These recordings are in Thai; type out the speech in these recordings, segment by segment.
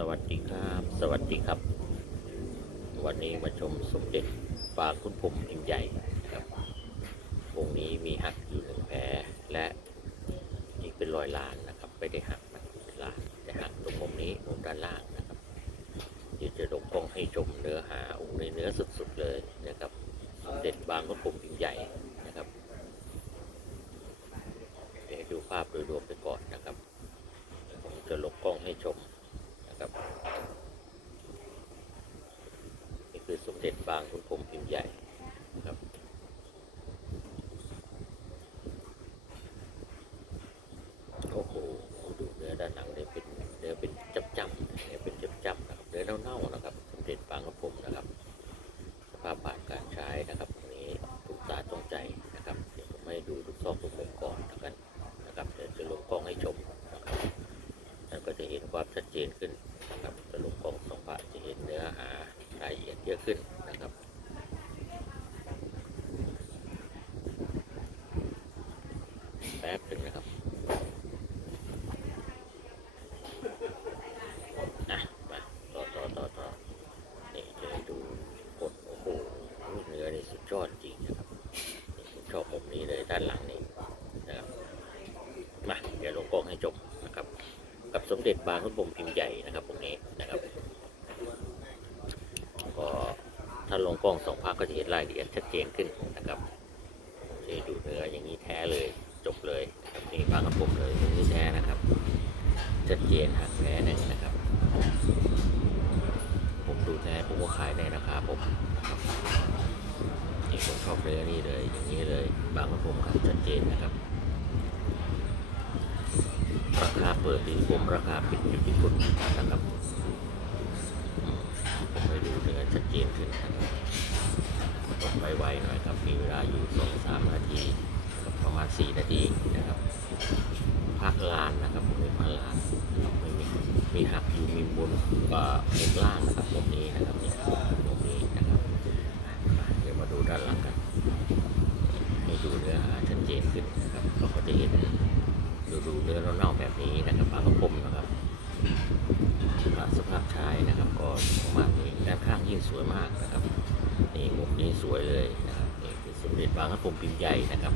สวัสดีครับ สวัสดีครับ วันนี้มาชมสมเด็จปลาคุณผมพิมพ์ใหญ่ครับวงนี้มีหักอยู่หนึ่งแพรและอีกเป็นรอยลานนะครับไม่ได้หักนะลานแต่หักตรงมุมนี้มุมด้านล่างนะครับเดี๋ยวจะลงกล้องให้ชมเนื้อหาองค์ในเนื้อสุดๆเลยนะครับสมเด็จบางคุณผมพิมพ์ใหญ่นะครับเดี๋ยวดูภาพโดยรวมไปก่อนนะครับผมจะลงกล้องให้ชม นะครับนี่คือสมเด็จบางคุณผมพิมพ์ใหญ่ครับโอ้โหดูเนื้อด้านหลังเนี่ยเป็นเนื้อเป็นจับจ้ำเนื้อเป็นจับจ้ำนะครับเนื้อเน่าๆนะครับสมเด็จบางคุณผมนะครับ สภาพผ่านการใช้นะครับตรงนี้ถูกตาตรงใจนะครับเดี๋ยวผมให้ดูทุกซอกทุกมุมก่อนแล้วกันนะครับเดี๋ยวจะลงกล้องให้ชมนะครับท่านก็จะเห็นความชัดเจนขึ้น นะครับจะลงกล้องสองผ่านจะเห็นเนื้อหารายละเอียดเยอะขึ้นนะครับแป๊บหนึ่งนะครับอะมาต่อต่อต่อต่อนี่จะดูกดโอ้โหเนื้อนี่สุดยอดจริงนะครับชอบมุมนี้เลยด้านหลังนี่นะครับมาเดี๋ยวลงกล้องให้จบนะครับ กับสมเด็จบางขุนพรมพิมพ์ใหญ่นะครับตรงนี้นะครับก็ถ้าลงกล้องสองภาพก็จะเห็นรายละเอียดชัดเจนขึ้นนะครับจะดูเนื้ออย่างนี้แท้เลยจบเลยนะครับนี่บางขุนพรมเลยอย่างนี้แท้นะครับ ชัดเจนหักแท้นึ่งนะครับ ผมดูแท้ผมก็ขายในราคาผมนะครับนี่ผมชอบเนื้อนี่เลย อย่างนี้เลย บางขุนพรมครับชัดเจนนะครับ ราคาเปิดที่ผมราคาปิดอยู่ที่คนนะครับอืมผมไปดูเนื้อชัดเจนขึ้นครับต้องไปไวหน่อยครับ มีเวลาอยู่สองสามนาทีประมาณสี่นาทีนะครับพักลานนะครับผมมีพักลานนะครับไม่มีมีหักอยู่มีบนก็มุมล่างนะครับมุมนี้นะครับนี่มุมนี้นะครับอะเดี๋ยวมาดูด้านหลังกันให้ดูเนื้อหาชัดเจนขึ้นนะครับเราก็จะเห็น ดูดู เนื้อเน่าๆแบบนี้นะครับปลากระพมนะครับสภาพชายนะครับ ก็ประมาณนี้ด้านข้างยิ่งสวยมากนะครับนี่มุมนี้สวยเลยนะครับนี่คือสมเด็จบางกระพมพิมพ์ใหญ่นะครับ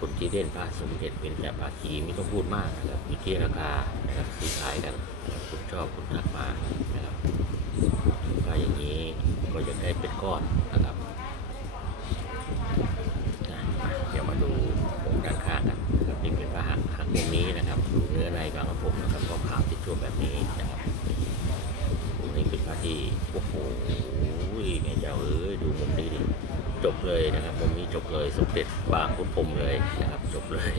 คนที่เด่นพระสมเด็จเป็นแต่ภาคีไม่ต้องพูดมากนะครับมีที่ราคานะครับซื้อขายกันคุณชอบคุณทักมานะครับถ้าอย่างนี้ก็ยังได้เป็นก้อนนะครับ นี้นะครับตรงนี้เป็นพระที่โอ้โหแม่เจ้าเอ้ยดูมุมนี้ดิจบเลยนะครับมุมนี้จบเลยสมเด็จบางคุณผมเลยนะครับ จบเลย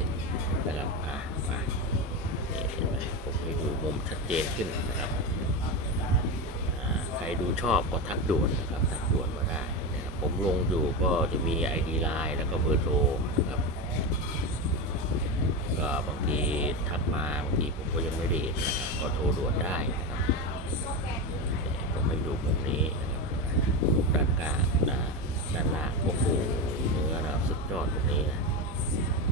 นะครับอะมาเห็นไหมผมให้ดูมุมชัดเจนขึ้นนะครับใครดูชอบก็ทักด่วนนะครับทักด่วนมาได้นะครับผมลงอยู่ก็จะมี ID ไลน์แล้วก็เบอร์โทรนะครับ ทีทักมาบางทีผมก็ยังไม่ได้เห็นนะครับก็โทรด่วนได้นะครับผมให้ดูมุมนี้นะครับด้านกลางนะด้านล่างโอ้โหเนื้อนะครับสุดยอดตรงนี้นะ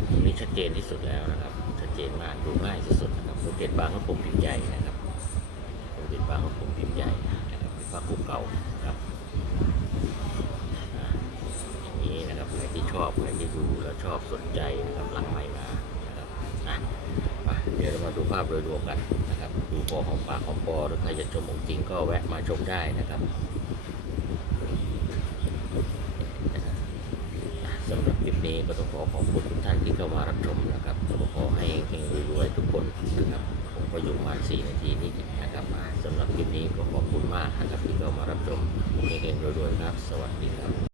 ตรงนี้ชัดเจนที่สุดแล้วนะครับ ชัดเจนมากดูง่ายที่สุดนะครับสมเด็จบางกระผมพิมพ์ใหญ่นะครับสมเด็จบางกระผมพิมพ์ใหญ่นะครับเป็นพระคุกเก่าครับนี้นะครับใครที่ชอบใครที่ดูแล้วชอบสนใจนะครับหลังใหม่มา นเดี๋ยวเรามาดูภาพโดยรวมกันนะครับ ดูพอของปากของปอหรือใครจะชมของจริงก็แวะมาชมได้นะครับสำหรับคลิปนี้ก็ต้องขอขอบคุณทุกท่านที่เข้ามารับชมนะครับก็ขอให้เฮงรวยๆทุกคนนะครับผมก็อยู่มา4นาทีนี้นะครับสำหรับคลิปนี้ก็ขอบคุณมากนะครับที่เข้ามารับชมเฮงรวยๆครับ สวัสดีครับ